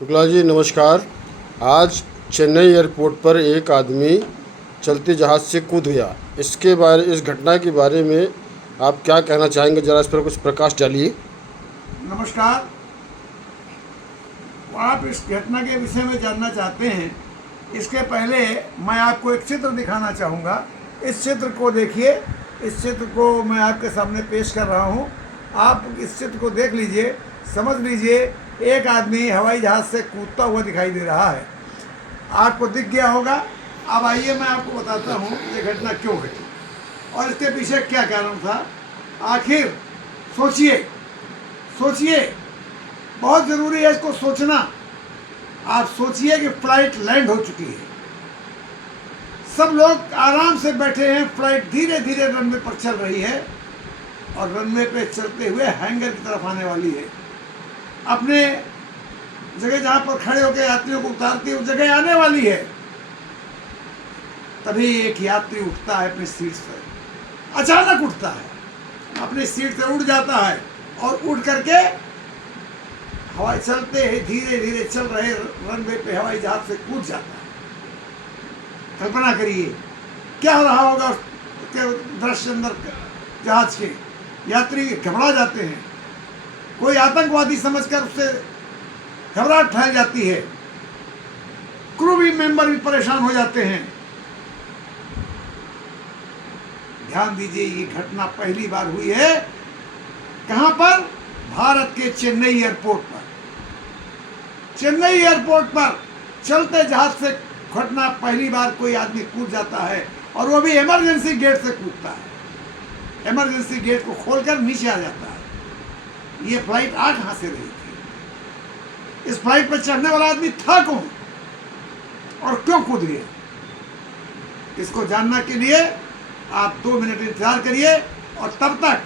शुक्ला जी नमस्कार। आज चेन्नई एयरपोर्ट पर एक आदमी चलते जहाज़ से कूद गया। इस घटना के बारे में आप क्या कहना चाहेंगे? ज़रा इस पर कुछ प्रकाश डालिए। नमस्कार। आप इस घटना के विषय में जानना चाहते हैं। इसके पहले मैं आपको एक चित्र दिखाना चाहूँगा। इस चित्र को देखिए। इस चित्र को मैं आपके सामने पेश कर रहा हूँ। आप इस चित्र को देख लीजिए, समझ लीजिए। एक आदमी हवाई जहाज़ से कूदता हुआ दिखाई दे रहा है। आपको दिख गया होगा। अब आइए मैं आपको बताता हूँ ये घटना क्यों घटी और इसके पीछे क्या कारण था। आखिर सोचिए, सोचिए, बहुत ज़रूरी है इसको सोचना। आप सोचिए कि फ्लाइट लैंड हो चुकी है, सब लोग आराम से बैठे हैं, फ्लाइट धीरे धीरे रनवे पर चल रही है और रनवे पे चलते हुए हैंगर की तरफ आने वाली है। अपने जगह जहाँ पर खड़े होकर यात्रियों को उतारती है उस जगह आने वाली है। तभी एक यात्री उठता है अपनी सीट से, अचानक उठता है, अपनी सीट से उठ जाता है और उठ करके हवाई चलते ही धीरे धीरे चल रहे रनवे पे हवाई जहाज से कूद जाता है। कल्पना करिए क्या हो रहा होगा उसके दृश्य अंदर। जहाज के यात्री घबरा जाते हैं, कोई आतंकवादी समझकर उससे घबराहट फैल जाती है। क्रू भी मेंबर भी परेशान हो जाते हैं। ध्यान दीजिए, ये घटना पहली बार हुई है। कहां पर? भारत के चेन्नई एयरपोर्ट पर। चेन्नई एयरपोर्ट पर चलते जहाज से घटना पहली बार कोई आदमी कूद जाता है और वो भी इमरजेंसी गेट से कूदता है। इमरजेंसी गेट को खोलकर नीचे आ जाता है। ये फ्लाइट आ कहां से रही थी? इस फ्लाइट पर चढ़ने वाला आदमी था कौन और क्यों कूद गया? इसको जानने के लिए आप 2 मिनट इंतजार करिए और तब तक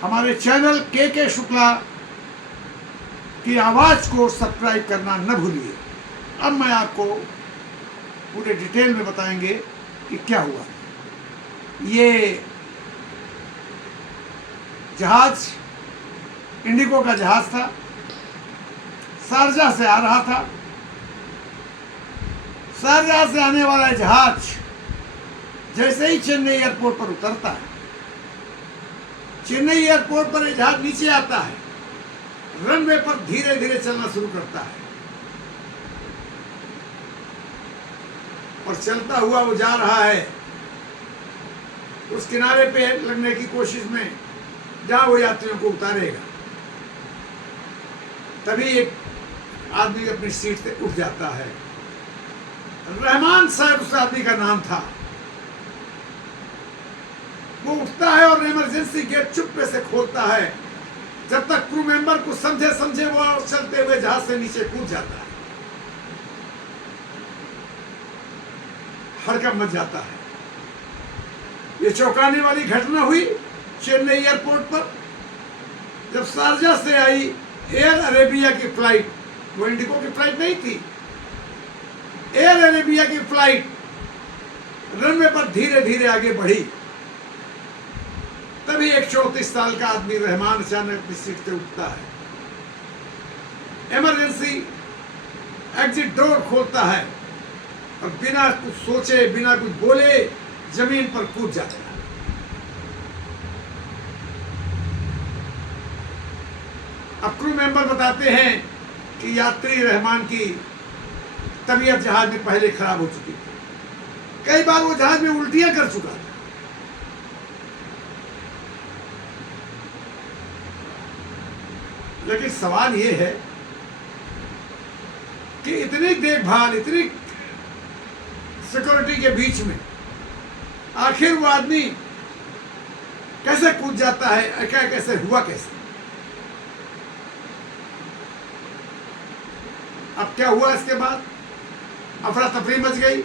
हमारे चैनल के शुक्ला की आवाज़ को सब्सक्राइब करना न भूलिए। अब मैं आपको पूरे डिटेल में बताएंगे कि क्या हुआ। ये जहाज इंडिगो का जहाज था, शारजाह से आ रहा था। शारजाह से आने वाला जहाज जैसे ही चेन्नई एयरपोर्ट पर उतरता है, चेन्नई एयरपोर्ट पर जहाज नीचे आता है, रनवे पर धीरे धीरे चलना शुरू करता है और चलता हुआ वो जा रहा है उस किनारे पे लगने की कोशिश में जहां वो यात्रियों को उतारेगा। तभी एक आदमी अपनी सीट से उठ जाता है। रहमान साहब उस आदमी का नाम था। वो उठता है और इमरजेंसी गेट चुप्पे से खोलता है। जब तक क्रू मेंबर को समझे वो चलते हुए जहाज से नीचे कूद जाता है। हड़कंप मच जाता है। ये चौंकाने वाली घटना हुई चेन्नई एयरपोर्ट पर जब शारजाह से आई एयर अरेबिया की फ्लाइट। वो इंडिगो की फ्लाइट नहीं थी, एयर अरेबिया की फ्लाइट रनवे पर धीरे धीरे आगे बढ़ी। तभी एक 34 साल का आदमी रहमान अचानक अपनी सीट से उठता है, इमरजेंसी एग्जिट डोर खोलता है और बिना कुछ सोचे बिना कुछ बोले जमीन पर कूद जाता है। अब क्रू मेंबर बताते हैं कि यात्री रहमान की तबीयत जहाज में पहले खराब हो चुकी थी। कई बार वो जहाज में उल्टियां कर चुका था। लेकिन सवाल ये है कि इतनी देखभाल, इतनी सिक्योरिटी के बीच में आखिर वो आदमी कैसे कूद जाता है? क्या कैसे हुआ? कैसे? अब क्या हुआ? इसके बाद अफरा तफरी मच गई,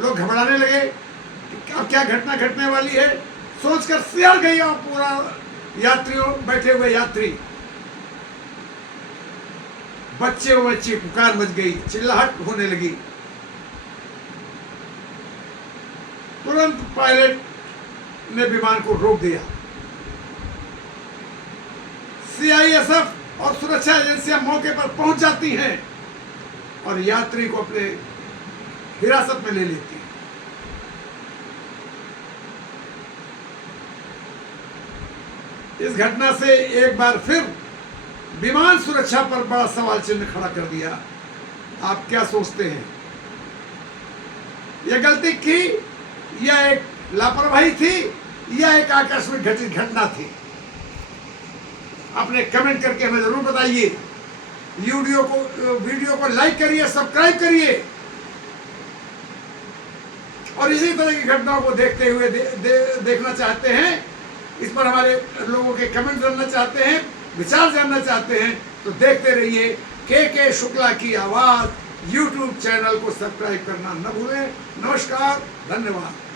लोग घबराने लगे कि अब क्या घटना घटने वाली है। सोचकर सिहर गई और पूरा यात्रियों, बैठे हुए यात्री, बच्चे बच्चे पुकार मच गई, चिल्लाहट होने लगी। तुरंत पायलट ने विमान को रोक दिया। सीआईएसएफ और सुरक्षा एजेंसियां मौके पर पहुंच जाती हैं और यात्री को अपने हिरासत में ले लेती है। इस घटना से एक बार फिर विमान सुरक्षा पर बड़ा सवाल चिन्ह खड़ा कर दिया। आप क्या सोचते हैं, यह गलती की या एक लापरवाही थी या एक आकस्मिक घटित घटना थी? अपने कमेंट करके हमें जरूर बताइए। वीडियो को लाइक करिए, सब्सक्राइब करिए और इसी तरह की घटनाओं को देखते हुए देखना चाहते हैं, इस पर हमारे लोगों के कमेंट जानना चाहते हैं, विचार जानना चाहते हैं, तो देखते रहिए के शुक्ला की आवाज़। यूट्यूब चैनल को सब्सक्राइब करना न भूलें। नमस्कार, धन्यवाद।